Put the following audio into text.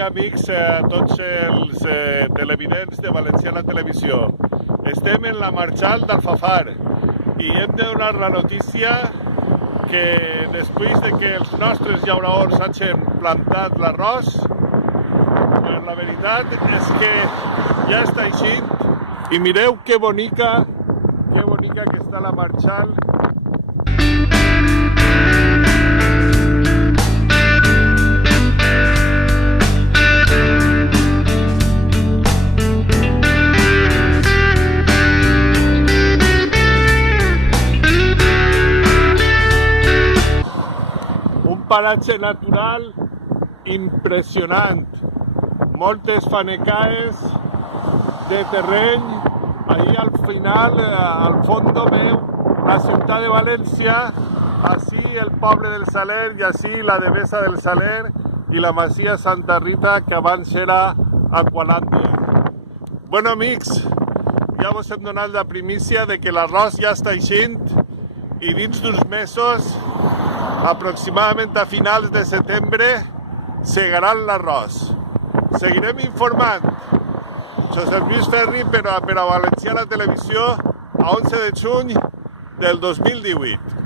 dia, amics, a tots els televidents de Valenciana Televisió. Estem en la Marxal d'Alfafar i hem de donar la notícia que després de que els nostres llauradors hagin plantat l'arròs, la veritat és que ja està eixint i mireu que bonica que està la Marxal. Un paratge natural impressionant, moltes fanecaes de terreny, ahí al final, al fondo veu la ciutat de València, així el poble del Saler i així la devesa del Saler i la masia Santa Rita, que abans era Aqualàndia. Bueno, amics, ja vos hem donat la primícia de que l'arròs ja està eixint i dins d'uns mesos, aproximadament a finals de setembre, segaran l'arròs. Seguirem informant. Josep Lluís Ferri per a Valenciana Televisió a 11 de juny del 2018.